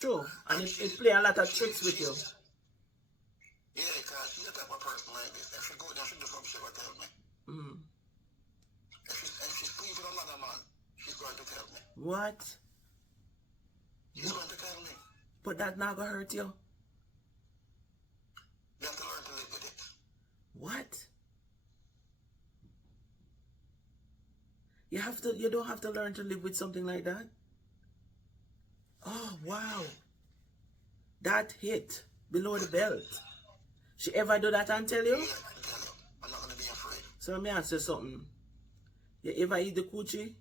True. And And it play a lot of she, tricks with you. yeah, because she's the type of person like this. If she go there, she do something, she will tell me. Mm. If she sleep with another man, she's going to tell me. What? She's going to tell me. But that not gonna hurt you. You have to learn to live with it. What? You don't have to learn to live with something like that? Oh wow. That hit below the belt. She ever do that and tell you? Yeah, I can tell you. I'm not going to be afraid. So let me ask you something. You ever eat the coochie?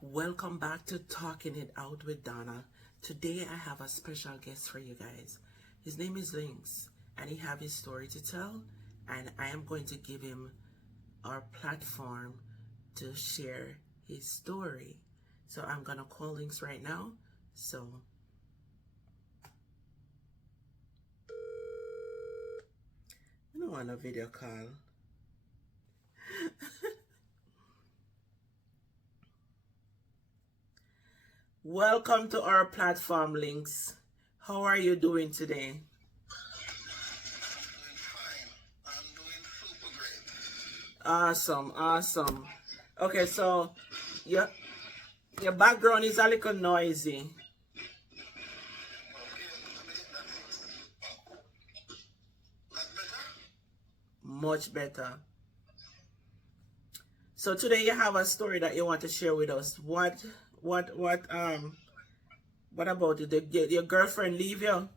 Welcome back to Talking It Out with Donna. Today I have a special guest for you guys. His name is Lynx and he have his story to tell, and I am going to give him our platform to share his story. So I'm gonna call Lynx right now. So I don't want a video call. Welcome to our platform, Lynx. How are you doing today? I'm doing fine. I'm doing super great. Awesome, awesome. Okay, so your background is a little noisy. Okay, let me get that fixed. That's better? Much better. So today you have a story that you want to share with us. What about it? Did your girlfriend leave you? Not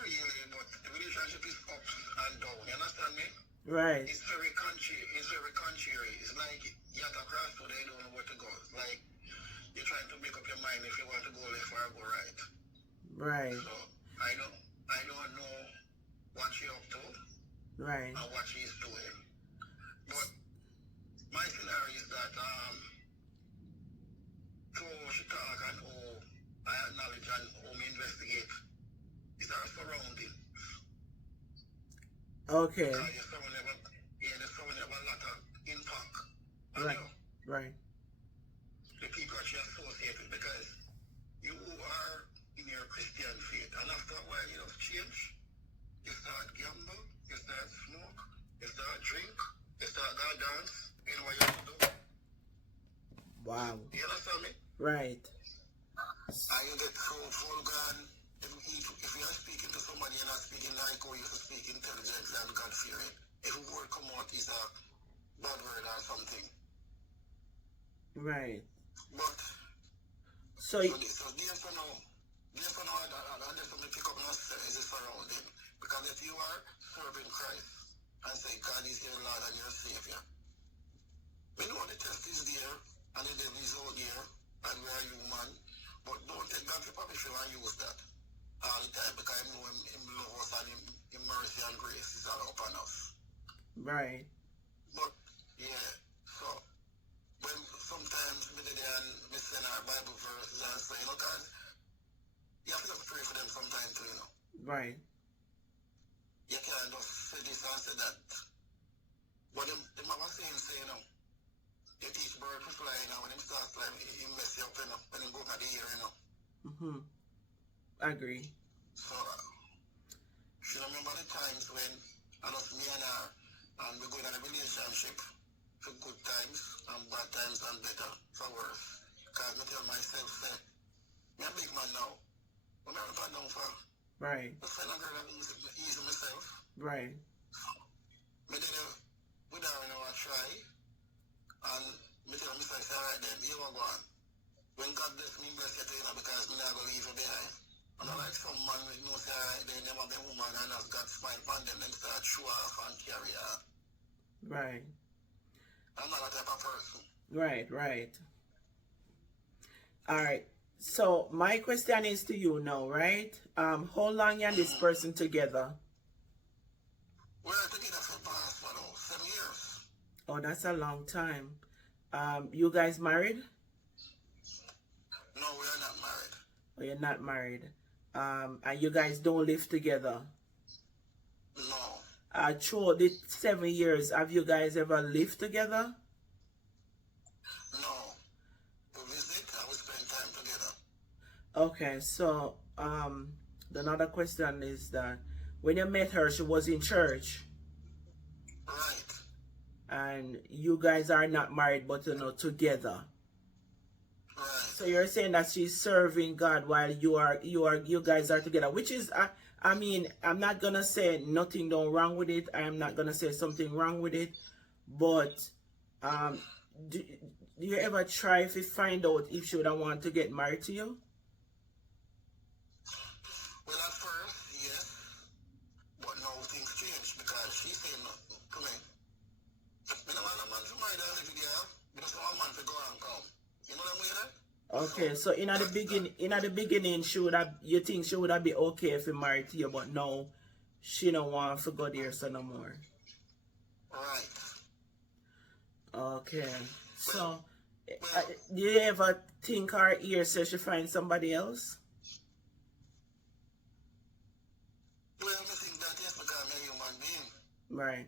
really, but the relationship is up and down. You understand me? Right, It's very contrary. It's like you're at a crossroad, you don't know where to go. It's like you're trying to make up your mind if you want to go left or go right. right, So I don't know what you're up to right. and what she's doing. But my scenario is that to how she talk and how I acknowledge and how me investigate is our surrounding. Okay, Because your surrounding have a lot of impact on right, you, right, the people that you associate with, because you are in your Christian faith, and after a while you just change. You start gamble, you start smoke, you start drink, you start go dance, you know what you have to do. wow, You understand me? right, And you get so vulgar. If you are speaking to somebody, you're not speaking like how you used to speak intelligently and God fearing. Every word come out is a bad word or something. right. But So so there for now, I just want to pick up and is the surrounding. Because if you are serving Christ and say God is your Lord and your Savior, we know the test is there and the devil is out there and we are human, but don't take God for permission and use that all the time, because I know him love us and him mercy and grace is all upon us. right, But yeah, so when sometimes me there and me send our Bible verses and say, God, you have to just pray for them sometimes too, right, You can't just say this and say that. But them have a saying, you teach bird to fly, when them start flying, he mess you up, when them go to the air, mm-hmm. Agree. So, she remember the times when I lost me and her, and we go in a relationship for good times and bad times and better, for worse. Because I tell myself, say, me a big man now, but I'm not down for, Right, just find a girl that easy myself. right, Me did it with her, I try, and me tell myself, say, alright then, here we go on. When God bless me, bless you too, because me never leave you behind. And I like some man with no say, alright, they never be woman, and as God smile upon them, them start show off and carry on. right, I'm not that type of person. right, right. All right. So my question is to you now, right? How long you and this person together? We're together for the past, 7 years. Oh, that's a long time. You guys married? No, we are not married. Or you're not married? And you guys don't live together? No. Through the 7 years, have you guys ever lived together? No. Okay, so the another question is that when you met her, she was in church, Right, and you guys are not married, but together. right. So you're saying that she's serving God while you guys are together, which is I mean, I'm not gonna say nothing done wrong with it. I am not gonna say something wrong with it, but um, do you ever try if you find out if she would want to get married to you? Well, at first, yes, but now things change because she said nothing to me. Me no want a man to marry and live with you. Me just want a man to go and come. You know what I'm saying? Okay, so in the beginning, she would have you think she would have be okay if you married to you, but now she don't want to go there so no more. Right. Okay, so Well, do you ever think her ear says she find somebody else? well, me think that yes, because I'm a human being. Right.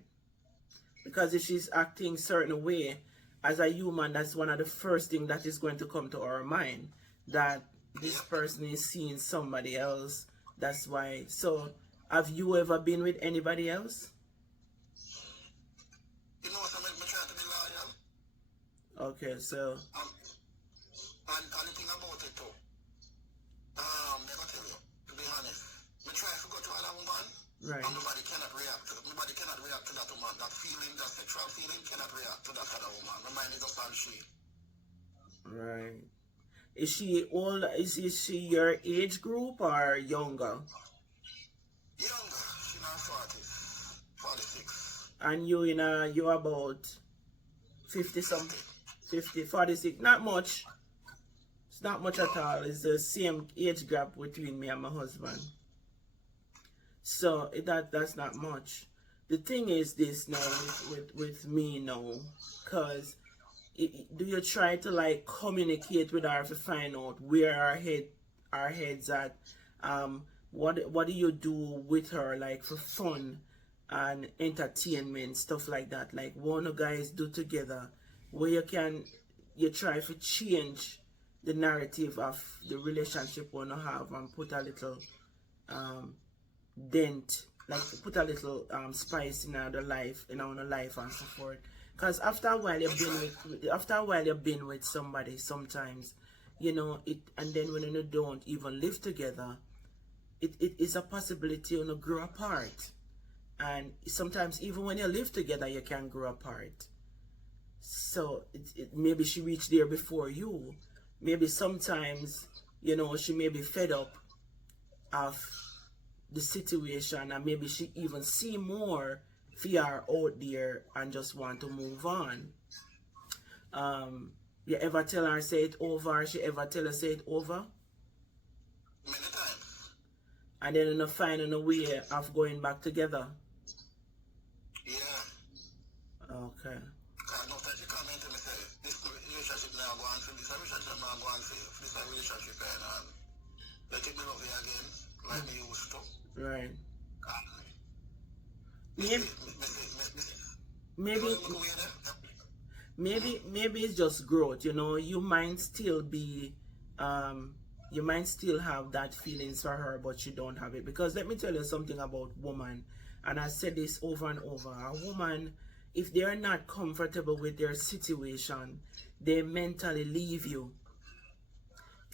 Because if she's acting certain way as a human, that's one of the first thing that is going to come to our mind, that this person is seeing somebody else. That's why. So have you ever been with anybody else? You know what I mean? Me try to be loyal. Okay, so And the thing about it too, me gonna tell you, to be honest, me try to go to another woman, right. and nobody cannot react to that woman. That feeling, that sexual feeling cannot react to that other woman. My mind is just on she. Right. Is she old? Is she your age group or younger? Younger, she now 40s, 46. And you about 50 some 50, 46. Not much. It's not much at all. It's the same age gap between me and my husband. So that's not much. The thing is this now with me now, cause do you try to like communicate with her to find out where our heads at? What do you do with her like for fun and entertainment, stuff like that? Like what you guys do together, where you try to change the narrative of the relationship we wanna have and put a little dent, like put a little spice in our life, and so forth. Because after a while you've been with somebody, sometimes it, and then when you don't even live together, it is a possibility you grow apart, and sometimes even when you live together you can grow apart. So maybe she reached there before you. Maybe sometimes she may be fed up of the situation, and maybe she even see more fear out there and just want to move on. You ever tell her say it over? She ever tell her say it over? Many times. And then you find a way of going back together. Yeah. Okay. Because no time she come in to me say, this relationship now go on for this relationship now go on for this relationship and let it be love you again, like me used to. Right. Maybe it's just growth. You might still be you might still have that feelings for her, but you don't have it. Because let me tell you something about woman, and I said this over and over. A woman, if they are not comfortable with their situation, they mentally leave you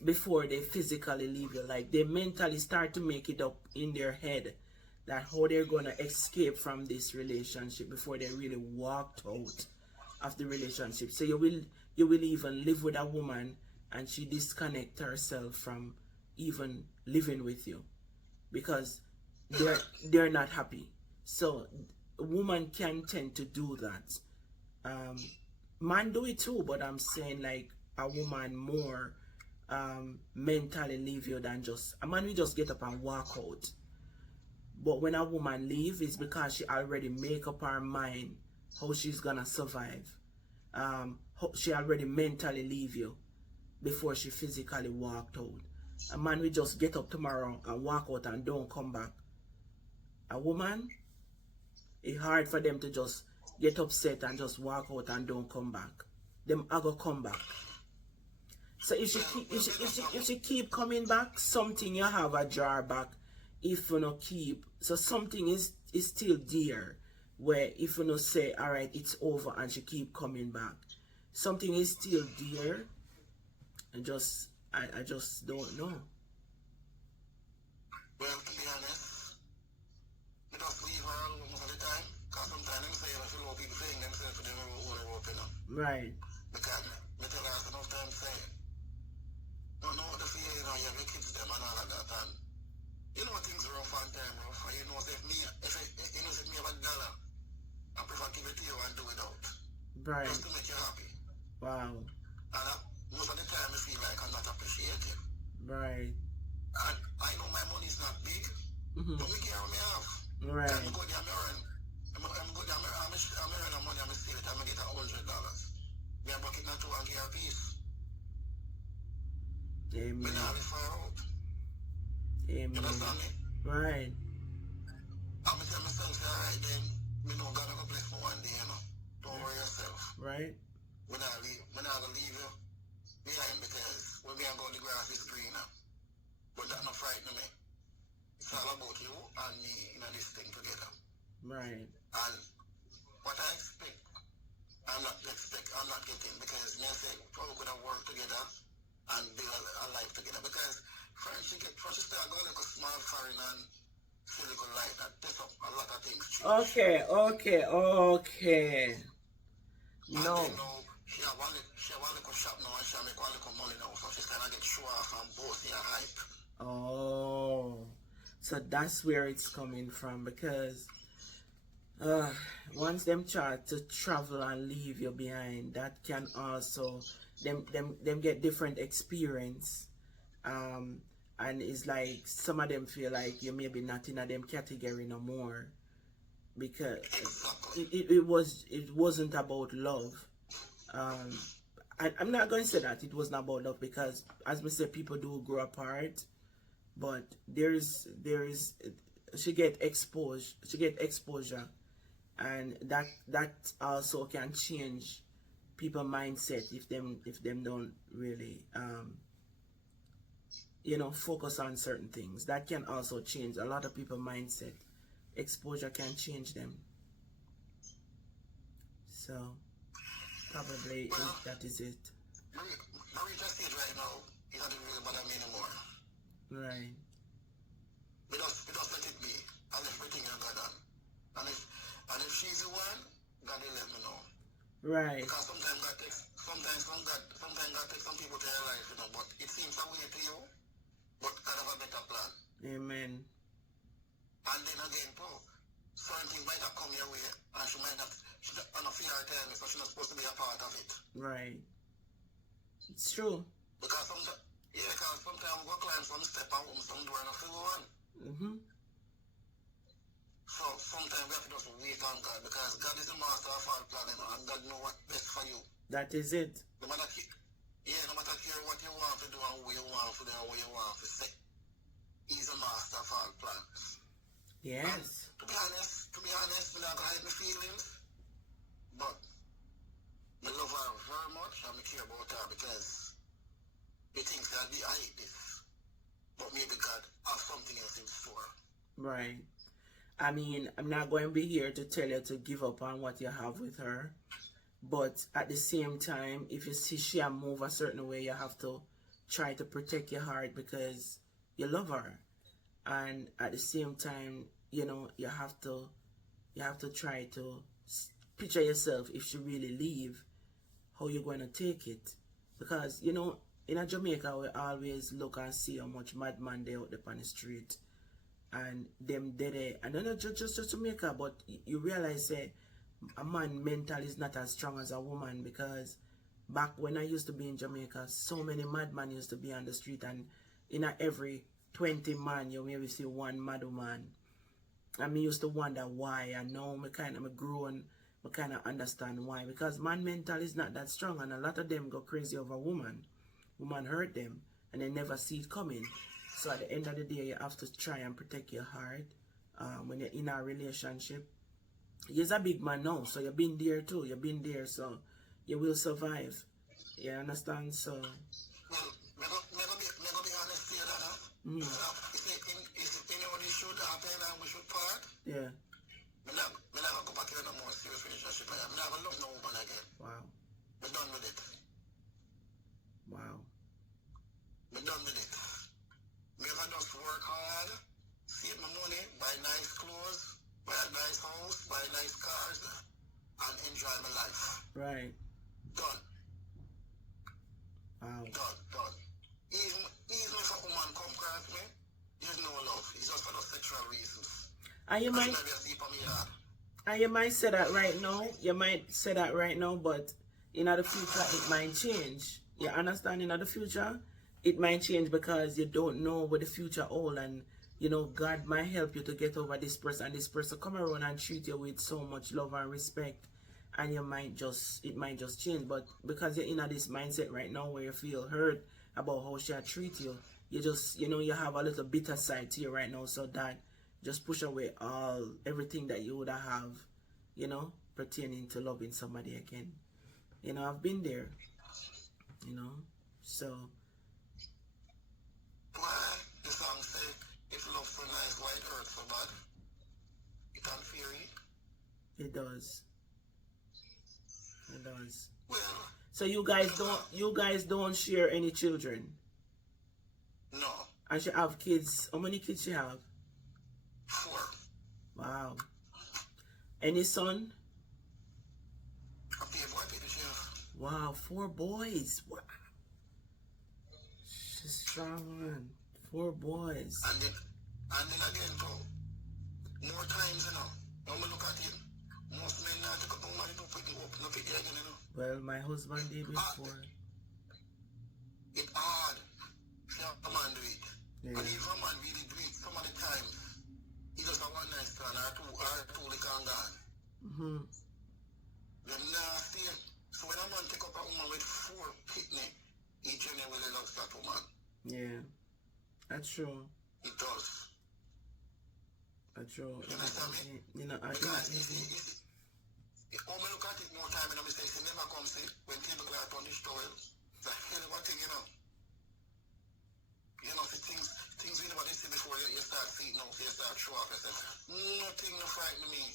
before they physically leave you. Like they mentally start to make it up in their head that how they're gonna escape from this relationship before they really walked out of the relationship. So you will even live with a woman and she disconnect herself from even living with you because they're not happy. So a woman can tend to do that. Man do it too, but I'm saying like a woman more mentally leave you than just a man will just get up and walk out. But when a woman leave, it's because she already make up her mind how she's gonna survive. She already mentally leave you before she physically walked out. A man will just get up tomorrow and walk out and don't come back. A woman, it's hard for them to just get upset and just walk out and don't come back. Them are gonna come back. So if she keep coming back, something you have a jar back. If you not keep, so something is still there. Where if you not say, all right, it's over, and she keep coming back, something is still there. And I just don't know. Well, to be honest, we just leave her alone most of the time. Because sometimes them say, if you know people saying themselves, they don't want to open up. Right. Because me tell her enough time say, no, the fear, you know, you have your kids them and all of that. And you know things are rough and time rough. And you know, if me have a dollar, I prefer give it to you and do it out. Right. Just to make you happy. Wow. And most of the time I feel like I'm not appreciated. Right. And I know my money is not big, Mm-hmm. but me care what me have. Right. I'm go there, I'm good, I'm earning money, I'm save it, I'm get $100. Me a bucket not to and get a piece. Amen. Me not live far out. Amen. You understand me? Right. I'm tell myself, say, alright then, me know God will bless me one day, you know. Don't worry yourself. Right. Me not gonna leave you behind because when me and go the grass is greener. But that not frighten me. It's all about you and me in this thing together. Right. And what I expect, I'm not getting because me say we could have worked together and build a life together. Because first she start going like a small foreign and silicon light that piss up a lot of things. Okay. And No. then now she have one little shop now and she make one little money now, so she's kinda get show off and bossy and hype. Oh, so that's where it's coming from, because once them try to travel and leave you behind, that can also them get different experience, and it's like some of them feel like you maybe not in a them category no more, because Exactly. it wasn't about love. I'm not going to say that it wasn't about love, because as we say, people do grow apart, but there is she get exposure, and that also can change people mindset if them don't really focus on certain things. That can also change a lot of people mindset. Exposure can change them. So probably that is it. Marie just said right now, it doesn't really bother me anymore. Right. We just let it be. And everything you got done. And if she's the one, God will let me know. Right. Because sometimes God takes some people to your life, you know, but it seems a way to you, but God have a better plan. Amen. And then again too, certain things might not come your way and she might not feel her time, so she's not supposed to be a part of it. Right. It's true. Because sometimes we go climb some step and open some door and not feel one. Mm-hmm. So sometimes we have to just wait on God, because God is the master of all planning and God knows what's best for you. That is it. No matter care what you want to do and who you want to do and what you want to say. He's the master of all plans. Yes. And to be honest, I'm not gonna hide my feelings, but I love her very much and I care about her, because he thinks that I hate this, but maybe God has something else in store. Right. I mean, I'm not going to be here to tell you to give up on what you have with her, but at the same time, if you see she move a certain way, you have to try to protect your heart, because you love her. And at the same time, you have to try to picture yourself, if she really leave, how you're going to take it. Because in a Jamaica, we always look and see how much madman they out there on the street, and them dead. And not just Jamaica, but you realize a man mental is not as strong as a woman, because back when I used to be in Jamaica, so many madmen used to be on the street, and in every 20 man you maybe see one mad woman. And me used to wonder why, and now I kind of understand why, because man mental is not that strong, and a lot of them go crazy over woman hurt them and they never see it coming. So at the end of the day, you have to try and protect your heart when you're in a relationship. You're a big man now, so you've been there too. So you will survive. You understand? So Well, me go be honest here, that, Mm. If anybody should happen and we should part, Yeah. me not go back in no more serious relationship. I'm not gonna love no woman again. Wow. Me done with it. Wow. Me done with it. Me ever just work hard, save my money, buy nice clothes, buy a nice house, buy nice cars, and enjoy my life. Right. Done. Wow. Done. Even if a woman come across me, there's no love. It's just for those sexual reasons. And you might, Maybe I sleep on me yard. and you might say that right now. You might say that right now, but in the future it might change. You understand? In the future, it might change because you don't know what the future holds, and you know God might help you to get over this person. And this person come around and treat you with so much love and respect, and it might just change. But because you're in this mindset right now where you feel hurt about how she treat you, you just you have a little bitter side to you right now. So that just push away everything that you would have, pertaining to loving somebody again. I've been there. So Why the song say, if love so nice, why it hurt so bad? It can't fear it. it does. It does. Well, So you guys don't share any children? no. And she have kids. How many kids she have? 4. Wow. Any son? A baby boy, baby chef. Wow, 4 boys. Wow. She's strong one. 4 boys. And then again, too, more times, when we look at it, most men now take up the money to pick it up, no pick it again, Well, my husband did before. It's hard. See how a man do it. Yeah. And if a man really do it, some of the times, he just have one nice stand or two they can gone. Mm-hmm. Them nasty. So when a man take up a woman with 4 kidney, he genuinely loves that woman. Yeah. That's true. It does. That's true. You understand me? I Because think when we look at it more time, and I say, it never comes in when people are on this story. It's a hell of a thing, see things we never did see before you start seeing now, so you start show up and say, nothing no frighten me.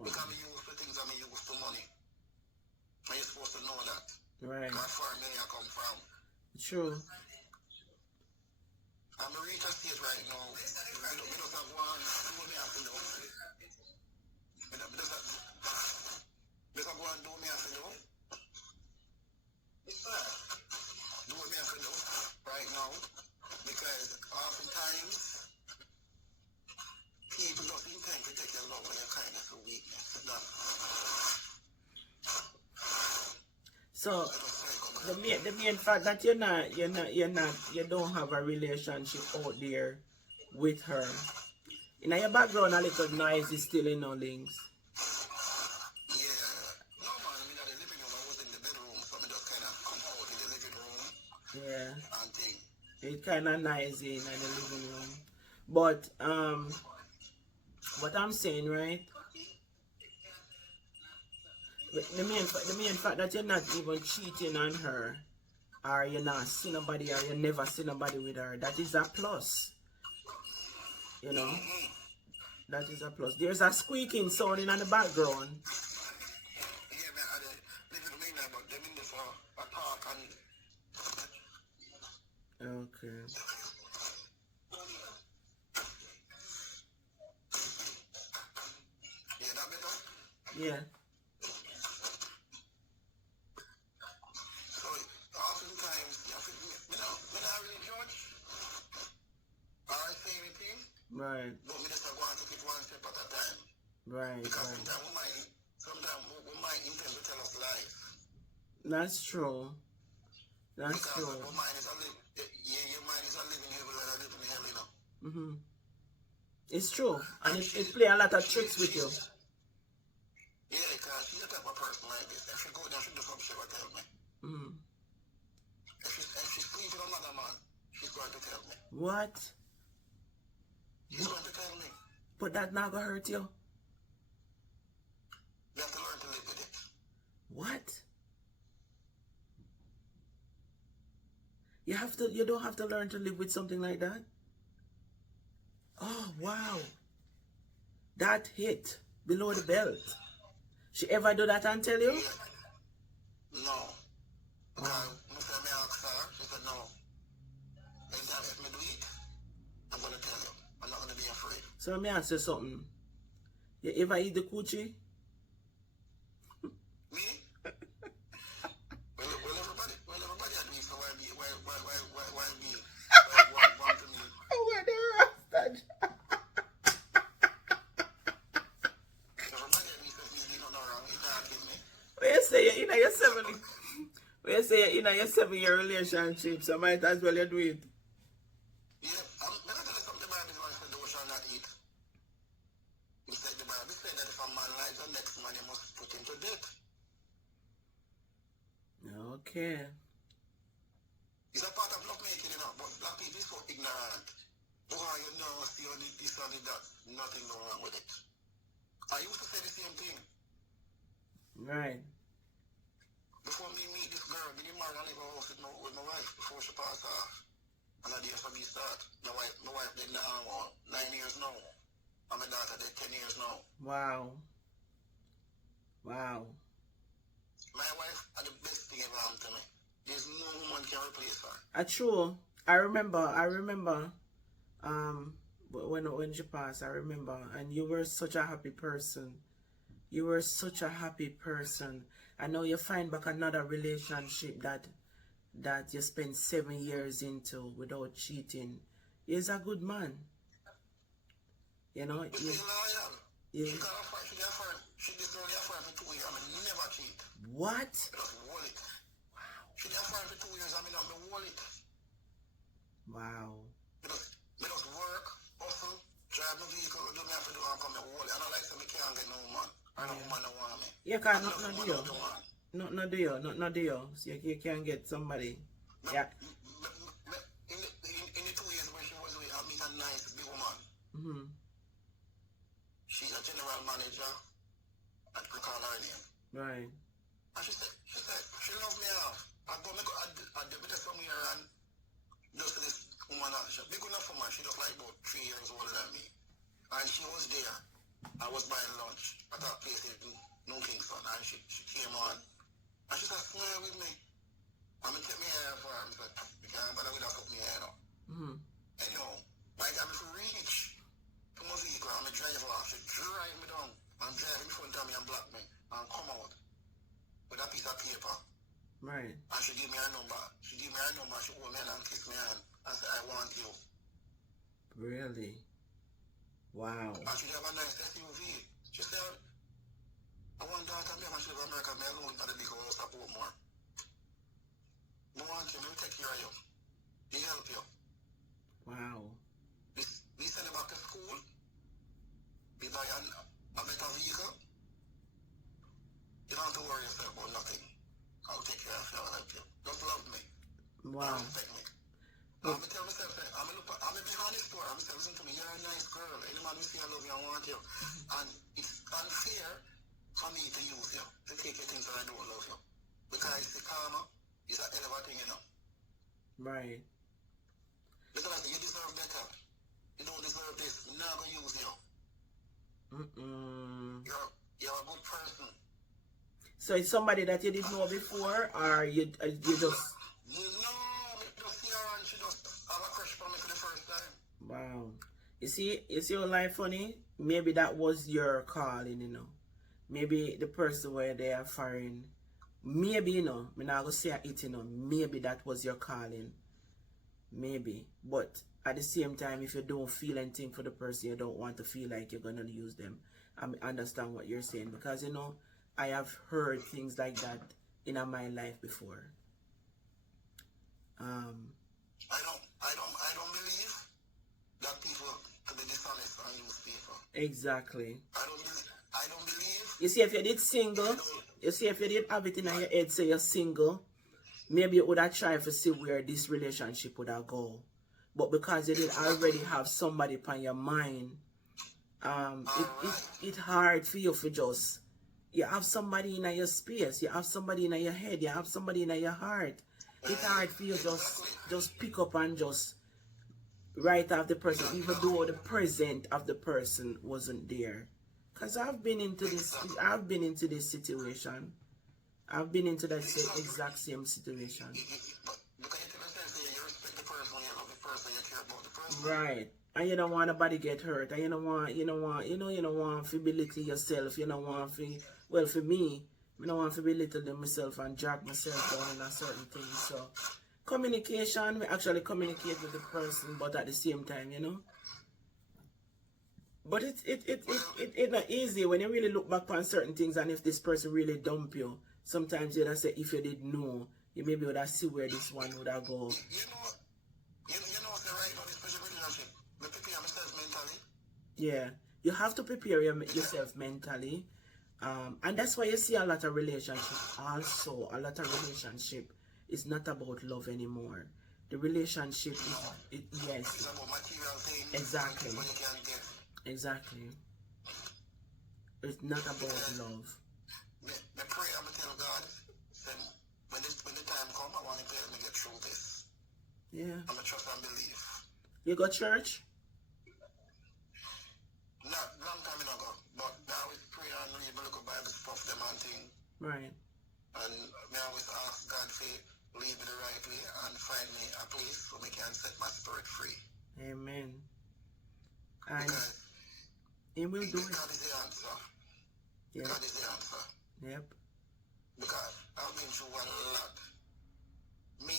Because I'm used to things, I'm used to money. And you're supposed to know that. right. Because far me I come from. True. I'm a reach a stage right now. We just have one, do me have to know. We just have one, do me have to know. Do what me have to know right now. Because oftentimes, people don't intend to take your love and your kindness for weakness. So the main fact that you don't have a relationship out there with her. In your background, a little noise is still in all links. Yeah. No, man, I mean, at the living room, I was in the bedroom, so I just kind of come out in the living room Yeah. and thing. It's kind of noisy in the living room. But what I'm saying, right? The main fact that you're not even cheating on her, or you're not seeing nobody, or you never see nobody with her, that is a plus. That is a plus. There's a squeaking sound in the background. Yeah, man, I live in Maine, but them in there for a talk and Okay. yeah, that better. Yeah. So oftentimes, me not really judge or I say anything, Right. but me just go and take it one step at a time. Right. Because Right. sometimes we might intend to tell us lies. That's true. That's Because true. your mind is a living hell and a living hell, Mm-hmm. It's true. And it play a lot of tricks with you. Yeah, because she's the type of person like this. If she go down, she do something, she will tell me. Mm-hmm. If she's sleeping with another man, she's going to tell me. What? She's going to tell me. But that not gonna hurt you? You have to learn to live with it. What? You don't have to learn to live with something like that. Oh wow. That hit below the belt. She ever do that and tell you? Yeah. No. Because Mr. Me asked her, she said no. Anytime if me do it, I'm gonna tell you. I'm not gonna be afraid. So let me ask you something. You ever eat the coochie? Me? Well, everybody had me, so why me? Why me? Why want to me? Where the rasta? Everybody had me, so me did nothing wrong. He not kill me. Where you say you're in your 7-year relationship, so might as well you do it. Yeah, I'm gonna tell you something. The Bible says thou shalt not eat. He said the Bible said that if a man lies the next man, he must put him to death. Okay. It's a part of love making, you know, but black people is so ignorant. Boy, you know, see only this, only that. Nothing go wrong with it. I used to say the same thing. Right. Before me meet this girl, me married and live a house with my wife before she passed off. And I did for me start. My wife did 9 years now. And my daughter did 10 years now. Wow. Wow. My wife are the best thing ever happened to me. There's no woman can replace her. True. I remember when she passed, I remember, and you were such a happy person. You were such a happy person. I know you find back another relationship that you spent 7 years into without cheating. He's a good man. You know, But still loyal. yeah. She got a friend, she got a friend. She did only a friend for 2 years. I mean, never cheat. What? Just hold it. She got a friend for 2 years. I mean, I'm hold it. Wow. Me just work, hustle, drive my vehicle, do me have to do and come and hold it. I don't like say me can't get no woman. I know woman don't want me. You can't, I not know do woman you. don't want. Not do you. So you can get somebody. Yeah. In the 2 years when she was with, I meet a nice big woman. Mm-hmm. She's a general manager at Cricala name. Right. And she she loved me off. I did this somewhere and just this woman, she's big enough for me. She just like about 3 years older than me. And she was there. I was buying lunch at that place in New Kingston. And she came on. And she said, smile with me. I'm going to take my hair for her. I said, you can't bother with that fuck me hair now. Mm-hmm. And you know, like I'm to reach to my vehicle, I'm a driver off. She drive me down and drive in front of me and block me and come out with a piece of paper. Right. And she give me her number. She hold me hand and kiss me hand and say, I want you. Really? Wow. And she have a nice SUV. She said, I want daughter me and she live in America, me alone for the big house support more. I want you, me take care of you. Me help you. Wow. We send you back to school. We buy a better vehicle. You don't have to worry yourself about nothing. I'll take care of you, I'll help you. Just love me. Wow. Respect me. I'm going to tell myself, I'm behind this store. I'm going to say, listen to me, you're a nice girl. Any man who say I love you, I want you. And it's unfair for me to use you, to take your things that I don't love you. Because the karma is a hell of a thing, you know. Right. Listen, I say, you deserve better. You don't deserve this. I'm not going to use you. You're a good person. So it's somebody that you didn't know before, or you just... No, me just see her and she just have a crush for me for the first time. Wow. You see your life funny? Maybe that was your calling, you know. Maybe the person where they are firing, maybe, you know, I'm not going to say it, you know, maybe that was your calling. Maybe. But at the same time, if you don't feel anything for the person, you don't want to feel like you're going to use them. I understand what you're saying, because, you know, I have heard things like that in my life before. I don't believe that people to be dishonest and use people. Exactly. I don't believe. You see, if you did single, if you did have it in your head, say you're single, maybe you would have tried to see where this relationship would have go. But because you did already have somebody upon your mind, it's hard for you to just, you have somebody in your space, you have somebody in your head, you have somebody in your heart, It's hard for you Exactly. just pick up and just write off the person, even though the present of the person wasn't there. Cause I've been into this situation. I've been into that exact same situation. But because you tell yourself, say you respect the person, you love the person, you care about the person. Right. And you don't want nobody get hurt. And you don't want to belittle yourself. You don't want to, well, for me, I don't want to belittle myself and drag myself down in a certain thing. So, communication, we actually communicate with the person, but at the same time, But it's not easy when you really look back on certain things, and if this person really dump you, sometimes you'd have say, if you did know, you maybe would have see where this one would have go. You know what's the right now, this special relationship? Me prepare myself mentally. Yeah, you have to prepare yourself mentally. And that's why you see a lot of relationship. Also, a lot of relationship is not about love anymore. The relationship yes. It's about material things. Exactly. What you can get. Exactly. It's not about love. Me pray and me tell God, say, when the time come, I want to help me get through this. Yeah. I'm a trust and believe. You go church? Not long time I go, but now we pray and read a little Bible stuff, them and thing. Right. And me always ask God to lead me the right way and find me a place where I can set my spirit free. Amen. And Because He will do it. God is the answer. Yep. God is the answer. Yep. Because I've been through a lot. Me,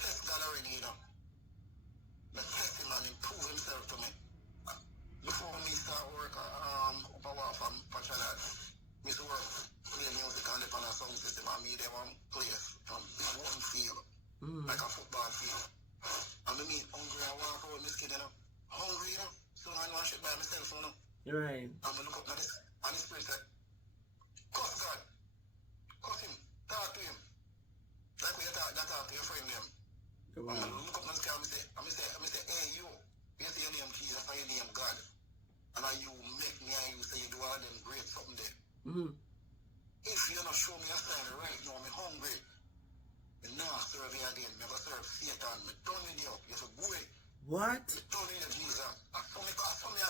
test God already, Me test him and improve himself to me. Before me start work up a while from Pachalat, me used to work, play music and live on a sound system, and me there one place from this one field, like a football field. And me meet hungry and walk out with my skin, hungry, so I want shit by myself, Right. And I look up at this, and this spirit said, cuss God, cuss him, talk to him. Like when you talk to your friend, them. Wow. And I look up at the sky and I say, hey, you say your name Jesus and your name God. And you make me and you say you do all them great something there. If you not show me a sign right now, me hungry, me now serve you again, me go serve Satan, me done with you, you have to go away. What? Me done with you, Jesus. I saw me I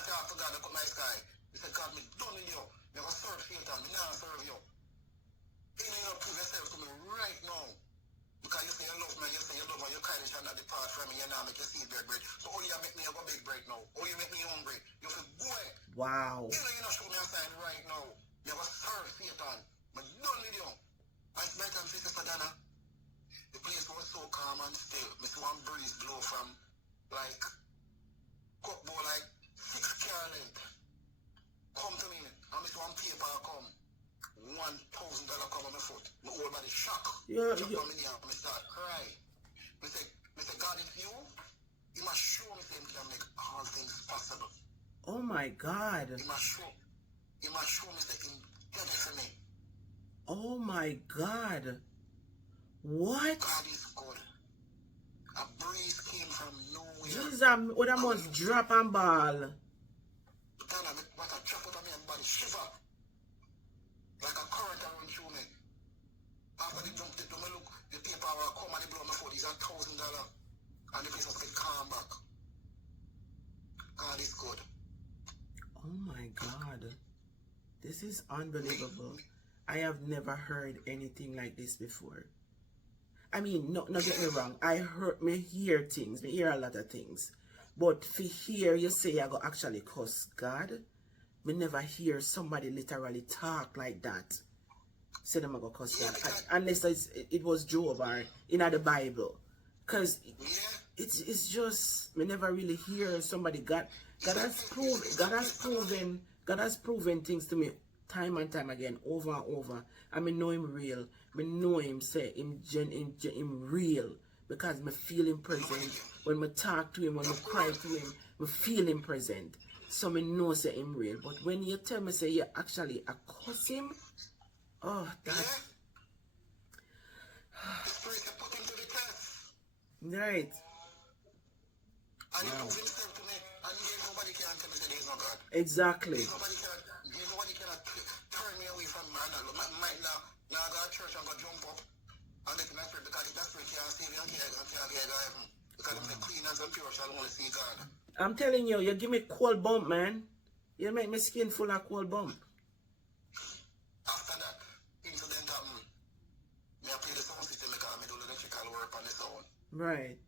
talk to God, I cut my sky. He said, God, me done with you, me go serve Satan, me now serve you. You know, prove yourself to me right now. Because you say you love me, you say you love me, you kindly shall not depart from me, you now make you see bread. So all you make me have a big bread now. All you make me hungry. You have to go away. Wow. You know, you not show me a sign right now. You have a serve Satan. But done with you. And it's my time, Sister Dana. The place was so calm and still. Me see one breeze blow from, like, cupboard, like 6 car length. Come to me. And me see one paper come. $1,000 come on my foot. My whole body shock. Yeah, Jump on me now. Me start cry. Me say, God, if you must show me that you can make all things possible. Oh my God. He must show me that he did it for me. Oh my God. What? God is good. A breeze came from nowhere. Jesus, what I must drop and ball. What a drop out of me and body shiver. Like a current around through me. After they jumped it, do me look, the paper will come and they blow me for these $1,000. And the place must get calm back. God is good. Oh my God. This is unbelievable. I have never heard anything like this before. I mean, no get me wrong. Me hear things. Me hear a lot of things. But for here, you say I go actually cuss God. Me never hear somebody literally talk like that. Say them I go cuss God. Unless it was Job or in the Bible. Because it's just, me never really hear somebody. God has proven things to me time and time again, over and over. I know him real. I know him say him real. Because I feel him present. When I talk to him, when I cry to him, I feel him present. So I know say him real. But when you tell me say you actually curse him, oh, that. Right. And he proved himself to me, and nobody can tell me that there is no God. Exactly. Nobody can turn me away from man. Now I go to church and go jump up. And they can spirit because if that spirit can't save you and can't get heaven. Because if the clean and pure shall only see God. I'm telling you, you give me cold bump, man. You make my skin full of cold bump. After that, incident happened. Me I play the sound system because I do the electrical work on the sound. Right.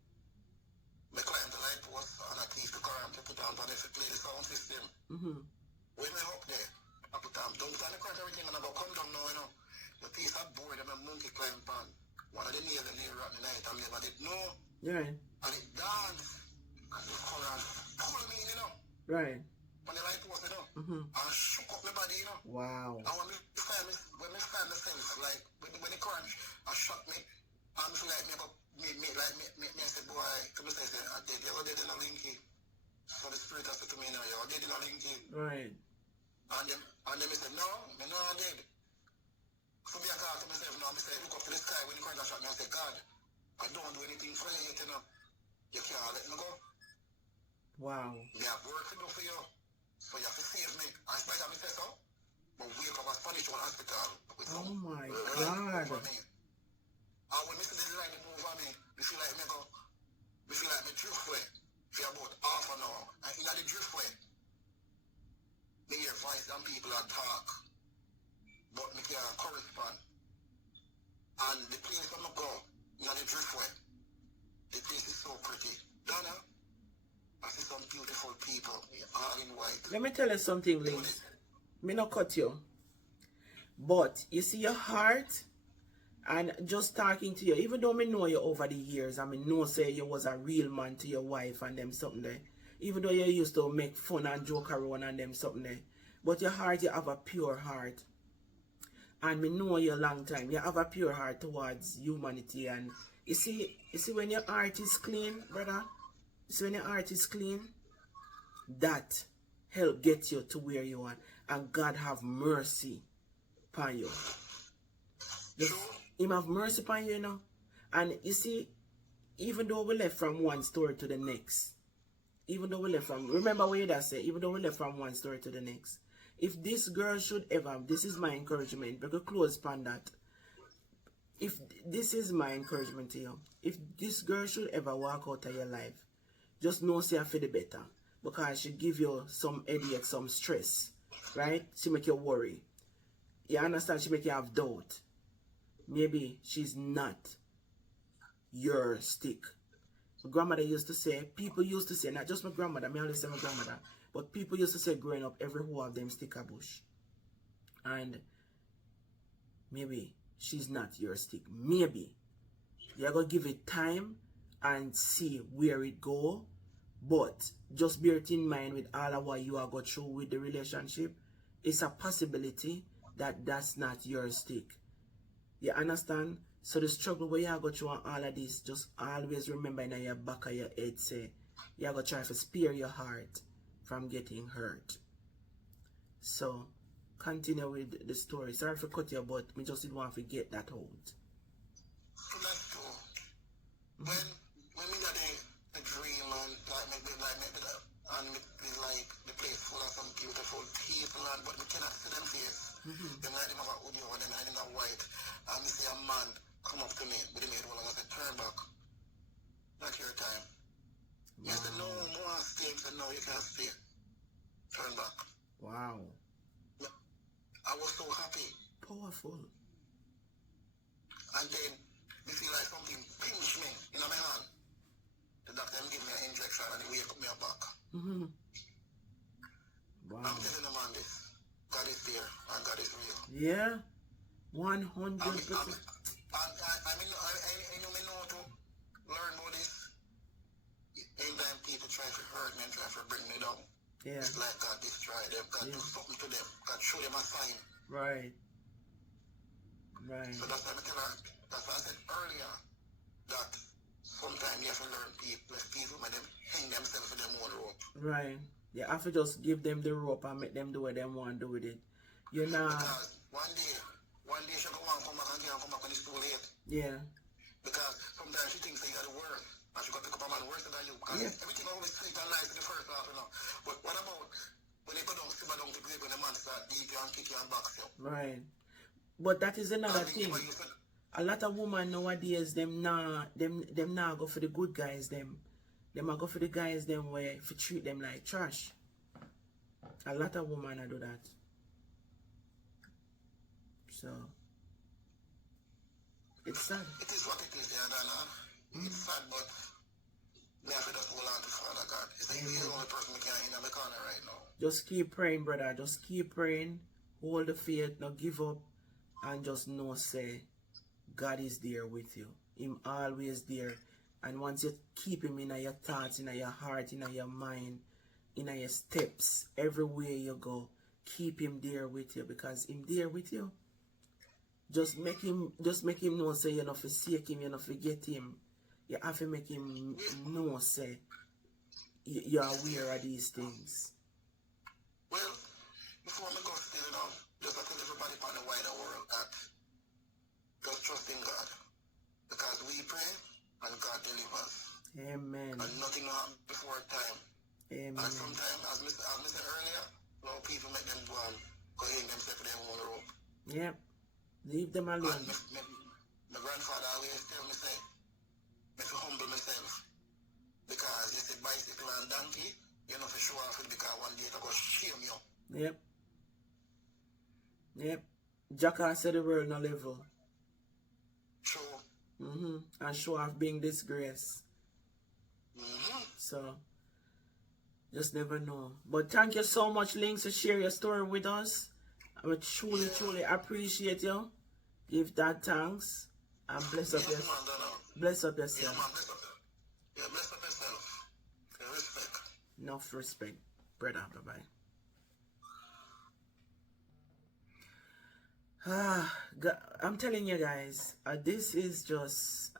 Me climb the light post and I teach the current to put on if you play the sound system. Mm-hmm. When I up there, I put on don't turn the current everything and I go come down now, you know. The piece of board and a monkey climb pan. One of the nails in here at the night I never did know. Right. And it dance. And the current pull me in, you know. Right. When the light was, you know. Mm-hmm. And shook up my body, you know. Wow. And when me find myself, like, when the current shot me, I'm feel like me I said, boy, to me say, I did, you ever did in a linky. So the spirit has said to me, now, you ever did in a linky. Right. And then I said, no, I did. So me I call to myself now, I say, look up to the sky when the current shot me, I say, God, I don't do anything for you yet, you know. You can't let me go. Wow. Me have work to do for you. So you have to save me. And spite of me say so, but wake up at Spanish Town Hospital with Oh some my light God. over me. And when me see the light move over me, me feel like me driftway for about half an hour. And in the driftway, me hear voice and people are talk, but me can't correspond. And the place where I go, in the driftway, the place is so pretty. Donna, I see some beautiful people, all in white. Let me tell you something, Links. Me not cut you. But you see your heart and just talking to you, even though me know you over the years, I mean know say you was a real man to your wife and them something there. Even though you used to make fun and joke around and them something there. But your heart, you have a pure heart. And me know you a long time. You have a pure heart towards humanity. And you see when your heart is clean, brother. So when your heart is clean, that help get you to where you are. And God have mercy upon you. Him have mercy upon you, you know. And you see, even though we left from one story to the next, remember what you just said, even though we left from one story to the next, if this girl should ever, this is my encouragement, because close upon that, if this is my encouragement to you, if this girl should ever walk out of your life, just know say I feel the better. Because she give you some headache, some stress. Right? She make you worry. You understand? She make you have doubt. Maybe she's not your stick. My grandmother used to say, people used to say, not just my grandmother, I always say my grandmother, but people used to say growing up, every who of them stick a bush. And maybe she's not your stick. Maybe. You're going to give it time and see where it go. But just bear it in mind with all of what you are going through with the relationship. It's a possibility that that's not your stick. You understand? So the struggle where you are going through and all of this, just always remember in your back of your head, say, you are going to try to spare your heart from getting hurt. So, continue with the story. Sorry for cut you, but me just didn't want to get that out. So that's true. When we got a dream and like the place full of some beautiful people and but we cannot see them face. Them like them have a audio and then I in a white. And we see a man come up to me with the maid one and I said, turn back. Not your time. Wow. I said, no, more stay. I said, no, you can't stay. Turn back. Wow. I was so happy. Powerful. And then you feel like something pinched me in my hand. The doctor give me an injection and he wake me up back. Wow. I'm telling the man this. God is there and God is real. Yeah. 100%. I know to learn about this. Anytime people try to hurt me and try to bring me down, it's like God destroy them. God do something to them. God show them a sign. Right. Right. So that's why that's why I said earlier that sometimes you have to learn people when they hang themselves with their own rope. Right. You have to just give them the rope and make them do what they want to do with it. You know. Because one day she go on come back and can't come back when it's too late. Yeah. Because sometimes she thinks that you're the worst. And she got to pick up a man worse than you. Because everything always sweet and nice in the first half, you know. But what about when they go down, simmer down the grave when the man start beat you and kick you and box you? Right. But that is another thing. A lot of women nowadays, them nah go for the good guys, them a go for the guys them where if you treat them like trash. A lot of women do that. So it's sad. It is what it is, yeah, Dana. It's sad, but me have to just hold on to Father God. He's the only person we can in the corner right now. Just keep praying, brother. Just keep praying. Hold the faith, not give up, and just know, say, God is there with you. Him always there. And once you keep him in your thoughts, in your heart, in your mind, in your steps, everywhere you go, keep him there with you, because him there with you. Just make him know, say, you not forsake him, you not forget him. You have to make him know, say, you're aware of these things. Well, before I go still now, just to tell everybody on the wider world that just trust in God. Because we pray and God delivers. Amen. And nothing will happen before time. Amen. And sometimes, as I said earlier, a lot of people make them go in themselves for their own rope. Yep. Leave them alone. And my grandfather always tell me, say, if you humble myself. Because you say bicycle and donkey, you know for show off it because one day I go shame you. Yep. Yep. Jackass said the world no level. True. And show off being disgrace. So, just never know. But thank you so much, Links, to share your story with us. I would truly appreciate you. Give that thanks. And bless up yourself. Bless up yourself. Yeah, man, bless up yourself. Yeah, bless up yourself. Yeah, respect. Enough respect, brother. Bye-bye. I'm telling you guys, this is just,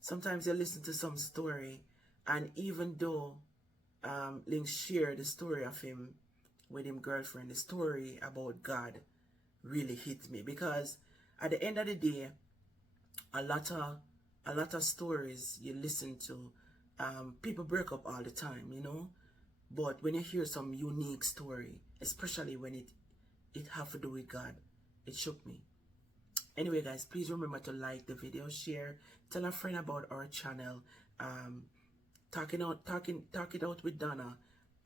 sometimes you listen to some story, and even though Link shared the story of him with him girlfriend, the story about God really hit me, because at the end of the day, a lot of stories you listen to, people break up all the time, you know, but when you hear some unique story, especially when it have to do with God, it shook me. Anyway, guys, please remember to like the video, share, tell a friend about our channel. Talk it out with Donna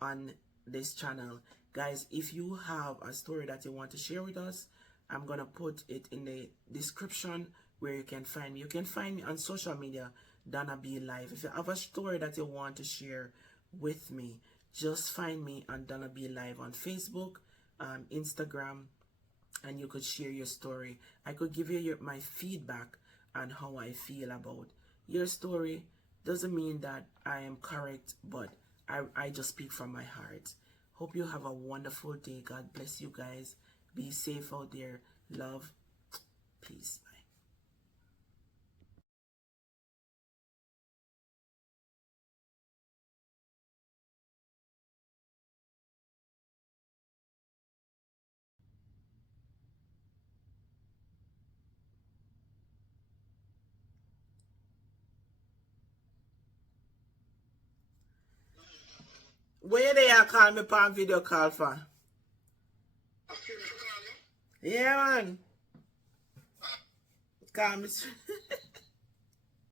on this channel. Guys, if you have a story that you want to share with us, I'm gonna put it in the description where you can find me. You can find me on social media, Donna B Live. If you have a story that you want to share with me, just find me on Donna B Live on Facebook, Instagram, and you could share your story. I could give you my feedback on how I feel about your story. Doesn't mean that I am correct, but I just speak from my heart. Hope you have a wonderful day. God bless you guys. Be safe out there. Love. Peace. Bye. Where they are call me on video call for? Yeah, man. Call me.